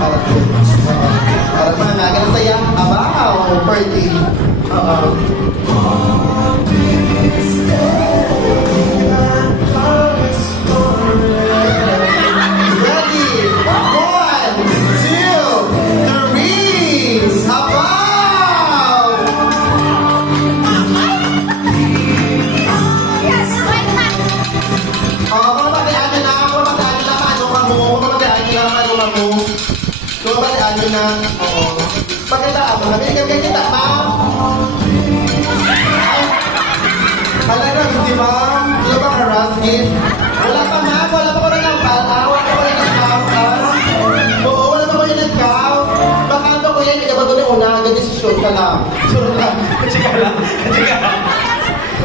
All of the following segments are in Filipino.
Para mga nagan saya. Abaw, party. Ready? 1, 2, 3. Abaw! Ano na? Oo. Pakita ako. Nabigyan kita, ma'am. Talaga, si ma'am. Di ba harassment? Wala pa, ma'am. Wala pa ko rin ang bata. Wala pa ko rin ang count. Oo, wala pa ko rin ang count. Bakando ko yan. Hindi ba doon yung una? Agad desisyon ka lang. Sure lang. Chika lang. Chika lang.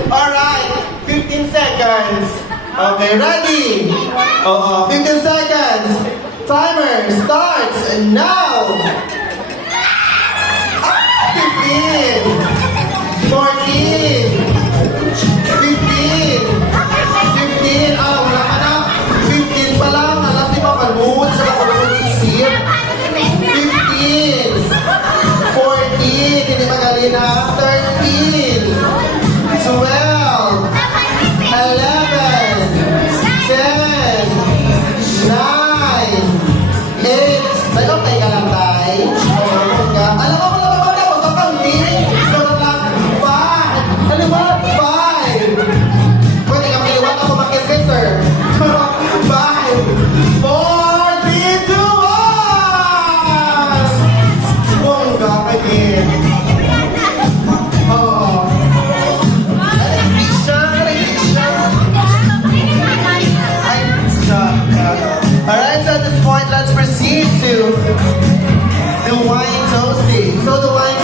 Alright. 15 seconds. Okay, ready? Oo, 15 seconds. Timer starts now! 15! 14! 15! 15! Ah, wala ka na! 15 pa lang! Alas di ba kalmut? Sa ako mag-isip! 15! 14! Hindi magaling na! 13! 12! 11! 10! 9! Nag-okay ka lang, tay? Alam mo, wala ba ako sa counting? Pero lang, 5! Ano ba? 5! Pwede kang iliwan ako makis, sir. 5! 4! 3, 2, 1! Bongga, again. Oo. Alright, so at this point, let's proceed to the wine toasting. So the wine